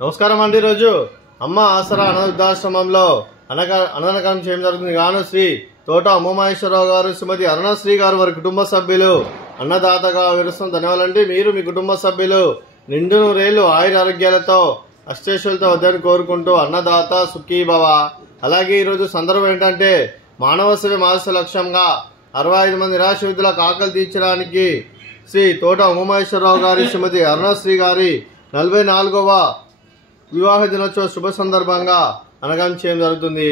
నమస్కారం అండి. ఈరోజు అమ్మ ఆసరా అనాథాశ్రమంలో అన్నదానం చేయడం జరుగుతుంది. గాను శ్రీ తోట ఉమామహేశ్వరరావు గారు, శ్రీమతి అరుణశ్రీ గారు, వారి కుటుంబ సభ్యులు అన్నదాతగా వివరిస్తున్న ధన్యవాదాలండి. మీరు మీ కుటుంబ సభ్యులు నిండు నూరేళ్లు ఆయుర ఆరోగ్యాలతో అష్టేశ్వరులతో వద్దని కోరుకుంటూ అన్నదాత సుఖీభవ. అలాగే ఈరోజు సందర్భం ఏంటంటే మానవ సేవ మానవ లక్ష్యంగా 65 మంది నిరాశ్రితులకు ఆకలి తీర్చడానికి శ్రీ తోట ఉమామహేశ్వరరావు గారి, శ్రీమతి అరుణశ్రీ గారి 44వ వివాహ దినోత్సవ శుభ సందర్భంగా అన్నదానం చేయడం జరుగుతుంది.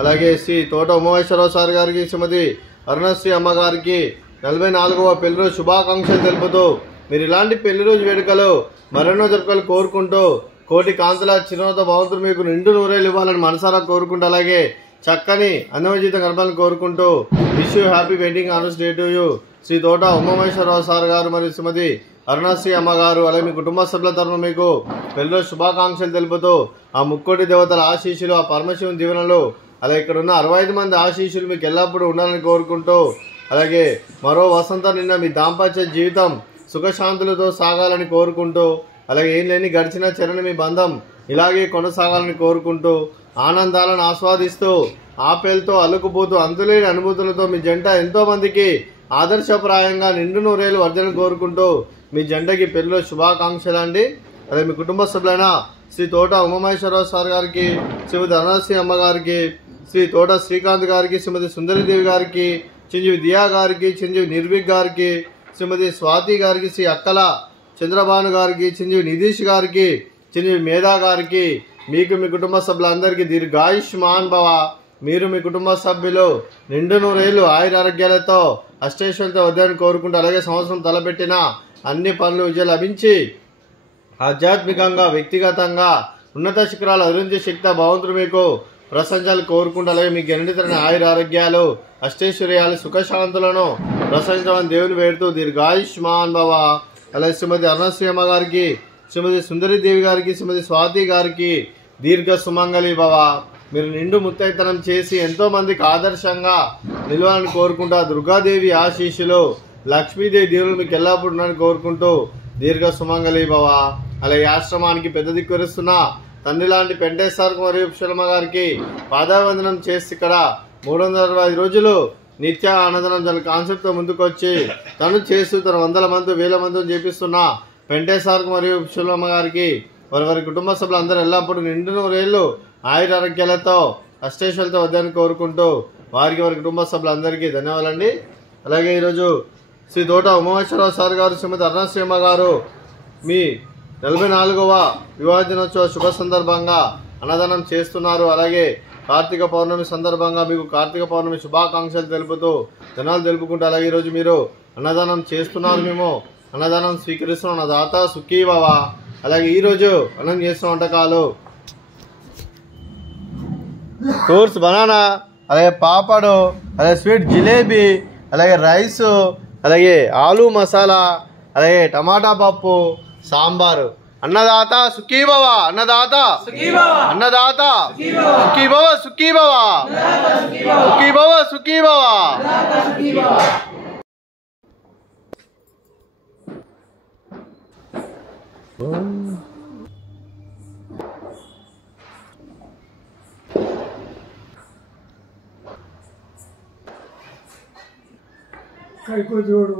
అలాగే శ్రీ తోట ఉమామహేశ్వరరావు సార్ గారికి, శ్రీమతి అరుణశ్రీ అమ్మగారికి 44వ పెళ్లి రోజు శుభాకాంక్షలు తెలుపుతూ మీరు ఇలాంటి పెళ్లి రోజు వేడుకలు మరెన్నో జరుపుకలు కోరుకుంటూ కోటి కాంతుల చిరునవ్వుతో భగవంతుడు మీకు నిండు నూరేళ్ళు ఇవ్వాలని మనసారా కోరుకుంటూ, అలాగే చక్కని అందమైన జీవితం గడపాలని కోరుకుంటూ wish you happy wedding anniversary to you Shri Thota Umamaheswararao sir గారు మరియు శ్రీమతి అరుణశ్రీ అమ్మగారు. అలాగే మీ కుటుంబ సభ్యుల తరఫున మీకు పెళ్లి రోజు శుభాకాంక్షలు తెలుపుతూ ఆ ముక్కోటి దేవతల ఆశీస్సులు, ఆ పరమశివుని దీవెనలు, అలాగే ఇక్కడ ఉన్న 65 మంది ఆశీస్సులు మీకు ఎల్లప్పుడూ ఉండాలని కోరుకుంటూ, అలాగే మరో వసంతం నిన్న మీ దాంపత్య జీవితం సుఖశాంతులతో సాగాలని కోరుకుంటూ, అలాగే ఏం లేని గడిచిన చెరని మీ బంధం ఇలాగే కొనసాగాలని కోరుకుంటూ, ఆనందాలను ఆస్వాదిస్తూ ఆపేలతో అల్లుకుపోతూ అంతులేని అనుభూతులతో మీ జంట ఎంతో మందికి ఆదర్శప్రాయంగా నిండు నూరేళ్ళు వర్ధన కోరుకుంటూ మీ జంటకి పెళ్లిలో శుభాకాంక్షలు అండి. అలాగే మీ కుటుంబ సభ్యులైన శ్రీ తోట ఉమామహేశ్వరరావు సార్ గారికి, శ్రీమతి అరుణశ్రీ అమ్మగారికి, శ్రీ తోట శ్రీకాంత్ గారికి, శ్రీమతి సుందరిదేవి గారికి, చిరంజీవి దియా గారికి, చిరంజీవి నిర్విక్ గారికి, శ్రీమతి స్వాతి గారికి, శ్రీ అక్కల చంద్రబాను గారికి, చిరంజీవి నిధీష్ గారికి, చిరంజీవి మేధా గారికి, మీకు మీ కుటుంబ సభ్యులందరికీ దీర్ఘాయుష్మాన్ భవ. మీరు మీ కుటుంబ సభ్యులు నిండు నూరేళ్లు ఆయుర ఆరోగ్యాలతో అష్టేశ్వరులతో వద్దని కోరుకుంటూ, అలాగే సంవత్సరం తలపెట్టిన అన్ని పనులు విజయం లభించి ఆధ్యాత్మికంగా వ్యక్తిగతంగా ఉన్నత శిఖరాలు అభివృద్ధి శక్తి భగవంతుడు మీకు ప్రశంసలు కోరుకుంటూ, అలాగే మీకు గణితమైన ఆయుర ఆరోగ్యాలు అష్టైశ్వర్యాలు సుఖశాంతులను ప్రశంసమని దేవుని వేడుతూ దీర్ఘాయుష్మాన్ భవ. అలాగే శ్రీమతి అరుణశ్రీ అమ్మ గారికి, శ్రీమతి సుందరిదేవి గారికి, శ్రీమతి స్వాతి గారికి దీర్ఘ సుమంగళి భవ. మీరు నిండు ముత్తైతనం చేసి ఎంతో మందికి ఆదర్శంగా నిలవాలని కోరుకుంటూ దుర్గాదేవి ఆశీస్సులు, లక్ష్మీదేవి దేవులు మీకు ఎల్లప్పుడూ ఉన్నారని కోరుకుంటూ దీర్ఘ సుమంగళి భవ. అలాగే ఆశ్రమానికి పెద్ద దిక్కువరిస్తున్న తండ్రి లాంటి పెంటేశ్వర్ మరియు పుష్పలమ్మ గారికి పాదావందనం చేసి ఇక్కడ 365 రోజులు నిత్య అన్నదానం తన కాన్సెప్ట్తో ముందుకొచ్చి తను చేస్తూ తన 100 మంది 1000 మందిని చేపిస్తున్న పెంటేశ్వర్ మరియు పుష్పలమ్మ గారికి వారి కుటుంబ సభ్యులు అందరూ ఎల్లప్పుడూ నిండు నూరేళ్లు ఆయుర ఆరోగ్యాలతో అష్టేశ్వరులతో వద్దని కోరుకుంటూ వారి కుటుంబ సభ్యులందరికీ ధన్యవాదాలండి. అలాగే ఈరోజు శ్రీ తోట ఉమామహేశ్వరరావు సార్ గారు, శ్రీమతి అరుణశ్రీ అమ్మ గారు మీ 44వ వివాహ దినోత్సవ శుభ సందర్భంగా అన్నదానం చేస్తున్నారు. అలాగే కార్తీక పౌర్ణమి సందర్భంగా మీకు కార్తీక పౌర్ణమి శుభాకాంక్షలు తెలుపుతూ ధనాలు తెలుపుకుంటూ, అలాగే ఈరోజు మీరు అన్నదానం చేస్తున్నారు, మేము అన్నదానం స్వీకరిస్తున్నాం. అన్నదాత సుఖీభవ. అలాగే ఈరోజు అన్నం చేస్తున్న వంటకాలు ఫ్రూట్స్ బనానా, అలాగే పాపడు, అలాగే స్వీట్ జిలేబీ, అలాగే రైసు, అలాగే ఆలు మసాలా, అలాగే టమాటా పప్పు, సాంబారు. అన్నదాత సుఖీభవ, అన్నదాత అన్నదాత సుఖీభవ, సుఖీభవ సుఖీభవ, సుఖీభవ. कई को जोड़ो